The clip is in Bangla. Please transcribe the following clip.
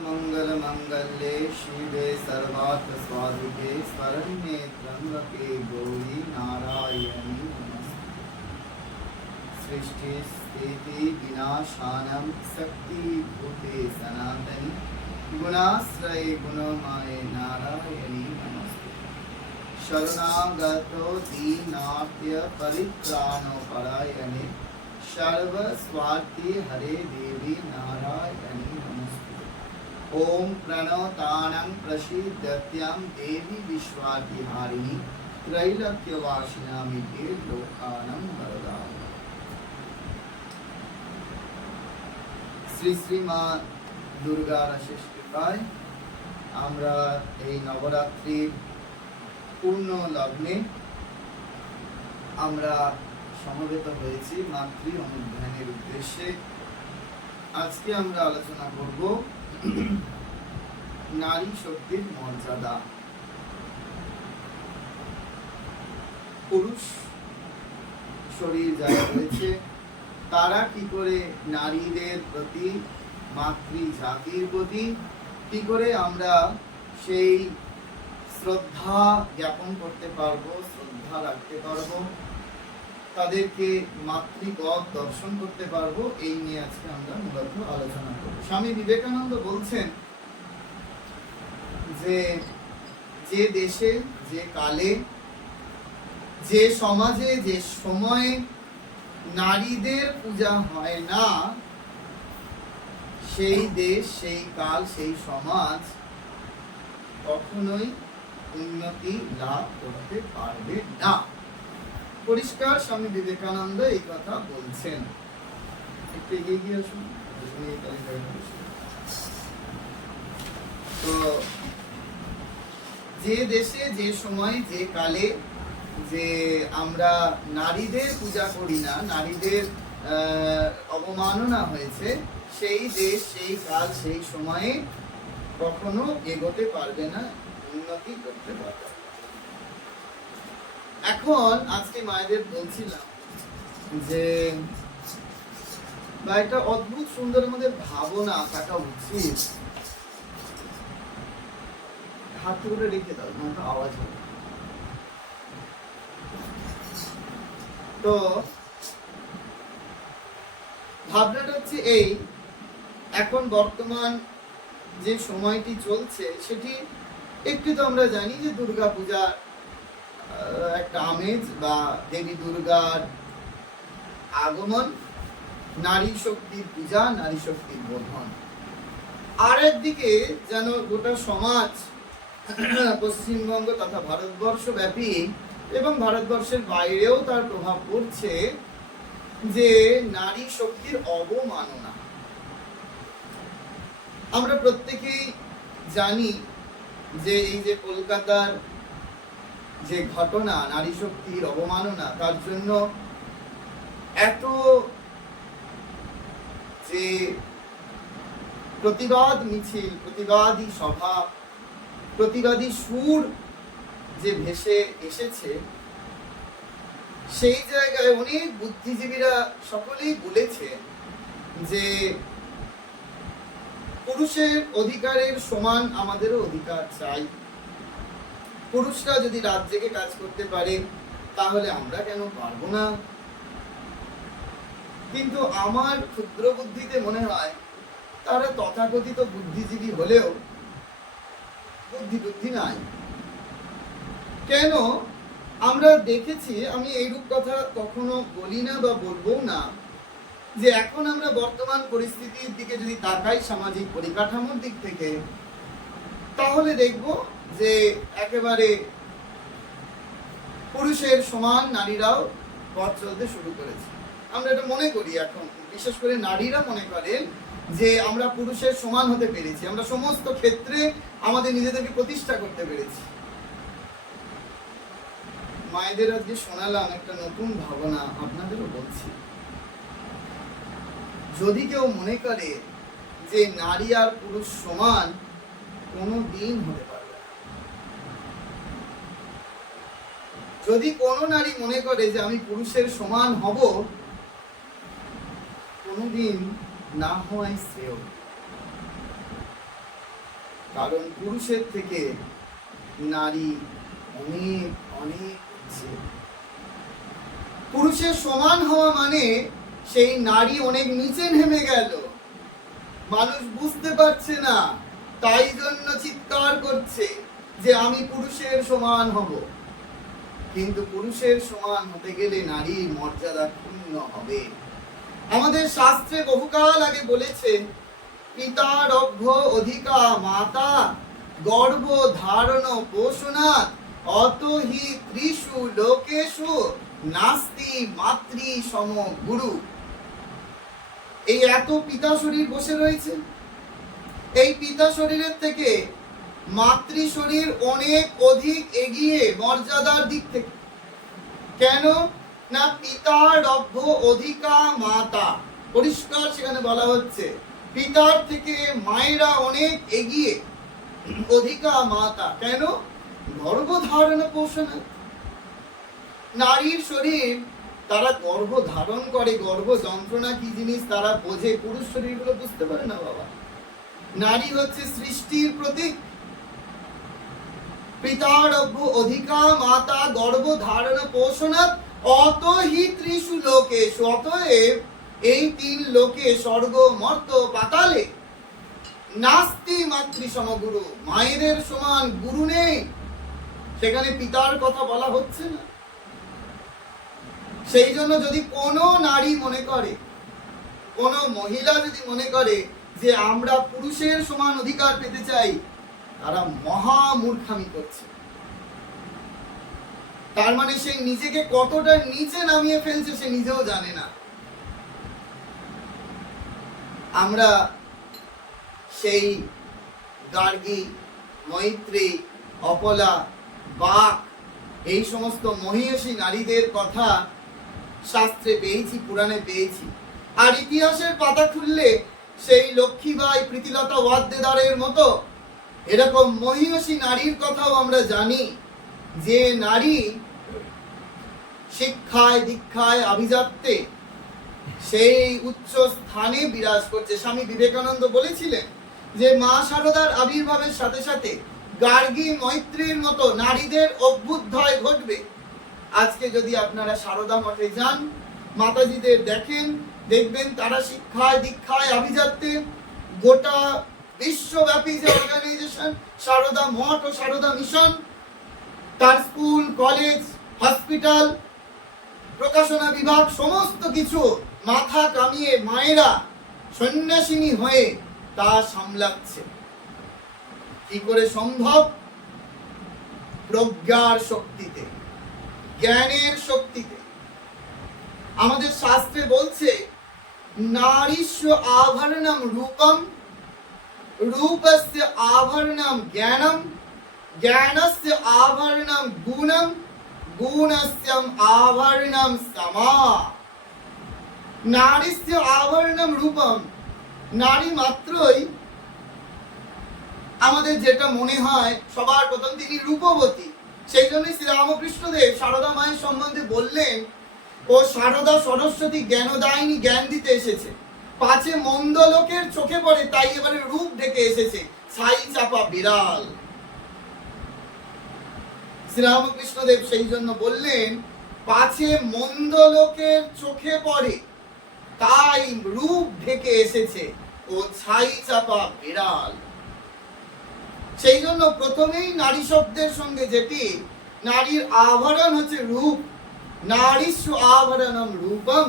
सर्वमङ्गलमङ्गल्ये शिवे सर्वार्थस्वादिके शरण्ये त्र्यम्बके गौरी नारायणी सृष्टिस्थिति विनाशानं शक्तिभूते सनातनि, गुणाश्रये गुणमाये नारायणी नमस्ते। शरणागतो दीनार्त्य परित्राणो परायणे सर्वस्वार्थी हरे देवी नारायणी। ॐ प्रणतानं प्रसीदत्यां देवी विश्वातिहारिणी त्रैलोक्यवासिनामिते लोकानं वरदामि শ্রী শ্রী মা দুর্গার আশিস কৃপায় আমরা এই নবরাত্রির পূর্ণ লগ্নে আমরা সমবেত হয়েছি মাতৃ অনুধ্যানের উদ্দেশ্যে আজকে আমরা আলোচনা করব নারী শক্তির মর্যাদা। পুরুষ শরীর যারা রয়েছে, তারা কি করে নারীদের প্রতি মাতৃ জাতির প্রতি, কি করে আমরা সেই শ্রদ্ধা জ্ঞাপন করতে পারব, শ্রদ্ধা রাখতে পারব? তাদেরকে মাতৃপদ দর্শন করতে পারব, এই নিয়ে আজকে আমরা মূলত আলোচনা করব। স্বামী বিবেকানন্দ বলছেন যে যে দেশে, যে কালে, যে সমাজে, যে সময়ে নারীদের পূজা হয় না, সেই দেশ, সেই কাল, সেই সমাজ কখনোই উন্নতি লাভ করতে পারবে না। পরিষ্কার, স্বামী বিবেকানন্দ এই কথা বলছেন একটু এগিয়ে গিয়ে আসুন। তো, যে দেশে, যে সময়, যে কালে যে আমরা নারীদের পূজা করি না, নারীদের অবমাননা হয়েছে, সেই দেশ, সেই কাল, সেই সময়ে কখনো এগোতে পারবে না, উন্নতি করতে পারবে। এখন আজকে মায়েদের বলছিলাম যে, বা একটা অদ্ভুত সুন্দর আমাদের ভাবনা থাকা উচিত। করে রেখে দাও আওয়াজ হবে। তো, ভাবনাটা হচ্ছে এই, এখন বর্তমান যে সময়টি চলছে, সেটি একটু তো আমরা জানি যে দুর্গা পূজা একটা আমেজ বা দেবী দুর্গার আগমন, নারী শক্তির পূজা, নারী শক্তির বোধন আর একদিকে যেন গোটা সমাজ, পশ্চিমবঙ্গ তথা ভারতবর্ষ ব্যাপী এবং ভারতবর্ষের বাইরেও তার প্রভাব পড়ছে যে নারী শক্তির অবমাননা। আমরা প্রত্যেকেই জানি যে এই যে কলকাতার যে ঘটনা, নারী শক্তির অবমাননা, তার জন্য এত যে প্রতিবাদ মিছিল, প্রতিবাদী সভা, প্রতিবাদী সুর যে ভেসে এসেছে, সেই জায়গায় অনেক বুদ্ধিজীবীরা সকলেই বলেছে যে পুরুষের অধিকারের সমান আমাদেরও অধিকার চাই। পুরুষরা যদি রাত জেগে কাজ করতে পারে, তাহলে আমরা কেন পারব না? কিন্তু আমার ক্ষুদ্র বুদ্ধিতে মনে হয়, তারা তথাকথিত বুদ্ধিজীবী হলেও বুদ্ধি বুদ্ধি নাই। কেন? আমরা দেখেছি, আমি এইরূপ কথা কখনো বলি না বা বলব না, যে এখন আমরা বর্তমান পরিস্থিতির দিকে যদি তাকাই সামাজিক পরিকাঠামোর দিক থেকে, তাহলে দেখব যে একেবারে পুরুষের সমান নারীরাও পথ চলতে শুরু করেছে। আমরা এটা মনে করি এখন, বিশেষ করে নারীরা মনে করেন যে আমরা পুরুষের সমান হতে পেরেছি, আমরা সমস্ত ক্ষেত্রে আমাদের নিজেদেরকে প্রতিষ্ঠা করতে পেরেছি। মায়েদের আজকে শোনালাম একটা নতুন ভাবনা, আপনাদেরও বলছি। যদি কেউ মনে করে যে নারী আর পুরুষ সমান, কোনো দিন হতে পারবে না যদি কোনো নারী মনে করে যে আমি পুরুষের সমান হব, কোনোদিন না হওয়াই শ্রেয়। কারণ পুরুষের থেকে নারী অনেক অনেক পুরুষের সমান হওয়া মানে সেই নারী অনেক নিচে নেমে গেল। মানুষ বুঝতে পারছে না, তাই জন্য চিৎকার করছে যে আমি পুরুষের সমান হব। কিন্তু পুরুষের সমান হতে গেলে নারীর মর্যাদা ক্ষুণ্ণ হবে। আমাদের শাস্ত্রে বহুকাল আগে বলেছে পিতার অভ্য অধিকা মাতা, গর্ভ ধারণ পোষণা অত হি ত্রিষু লোকেশু নাস্তি মাতৃ সম গুরু। এই এত পিতা শরীর বসে রয়েছে? এই পিতা শরীরের থেকে মাতৃ শরীর অনেক অধিক এগিয়ে মর্যাদার দিক থেকে। কেন? না, পিতার অভ্য অধিকা মাতা। পরিষ্কার সেখানে বলা হচ্ছে, পিতার থেকে মায়েরা অনেক এগিয়ে অধিকা মাতা। কেন? গর্ভধারণ পোষণ নারীর শরীর, তারা গর্ভ ধারণ করে, গর্ভ যন্ত্রণা কি জিনিস তারা বোঝে? পুরুষ শরীরগুলো বুঝতে পারে না বাবা। নারী হচ্ছে সৃষ্টির প্রতীক। পিতার অভ্য অধিকা, মাতা গর্ভ ধারণ পোষণা অত হি ত্রিশু লোকে অতএব এই তিন লোকে স্বর্গ, মর্ত, পাতালে নাস্তি মাতৃ সমগুরু। মায়েদের সমান গুরু নেই। সেখানে পিতার কথা বলা হচ্ছে না। সেই জন্য যদি কোনো নারী মনে করে, কোনো মহিলা যদি মনে করে যে আমরা পুরুষের সমান অধিকার পেতে চাই তারা মহা মূর্খামি করছে। তার মানে সে নিজেকে কতটা নিচে নামিয়ে ফেলছে সে নিজেও জানে না। আমরা সেই গার্গী, মৈত্রী, অপলা, বাক এই সমস্ত মহিষী নারীদের কথা শাস্ত্রে পেয়েছি, পুরাণে পেয়েছি। আর ইতিহাসের পাতা খুললে সেই লক্ষ্মীবাই প্রীতিলতা ওয়াদ্দেদারের মতো এরকম মহিষী নারীর কথাও আমরা জানি যে নারী শিক্ষায়, দীক্ষায় আভিজাত্যে সেই উচ্চ স্থানে বিরাজ করছে। স্বামী বিবেকানন্দ বলেছিলেন যে মা শারদার আবির্ভাবের সাথে সাথে গার্গী মৈত্রীর মতো নারীদের অভ্যুদয় ঘটবে। আজকে যদি আপনারা সারদা মঠে যান, মাতাজিদের দেখেন, দেখবেন তারা শিক্ষায়, দীক্ষায়, আভিজাত্যে গোটা বিশ্বব্যাপী যে অর্গানাইজেশন সারদা মঠ ও সারদা মিশন তার স্কুল কলেজ হসপিটাল প্রকাশনা বিভাগ, সমস্ত কিছু মাথা কামিয়ে মায়েরা সন্ন্যাসিনী হয়ে তা সামলাচ্ছে। কি করে সম্ভব? প্রজ্ঞার শক্তিতে, জ্ঞানের শক্তিতে। আমাদের শাস্ত্রে বলছে নারীস্ব আভরণম রূপম রূপস্য আভরণম জ্ঞানম জ্ঞানস্য আভরণম গুণম গুণস্যম আভরণম সমা নারীস্য আভরণম রূপম নারী মাত্রই আমাদের যেটা মনে হয়, সবার প্রথম তিনি রূপবতী। সেই জন্যই শ্রীরামকৃষ্ণদেব সারদা মায়ের সম্বন্ধে বললেন, ও সারদা সরস্বতী জ্ঞানদায়িনী জ্ঞান দিতে এসেছে। পাছে মন্দ লোকের চোখে পড়ে, তাই এবারে রূপ ঢেকে এসেছে। ছাই চাপা বিড়াল। শ্রীরামকৃষ্ণদেব সেই জন্য বললেন পাছে মন্দ লোকের চোখে পড়ে, তাই রূপ ঢেকে এসেছে ও ছাই চাপা বিড়াল। সেই জন্য প্রথমেই নারী শব্দের সঙ্গে যেটি, নারীর আভরণ হচ্ছে রূপ নারীস্ব আভরণম রূপম।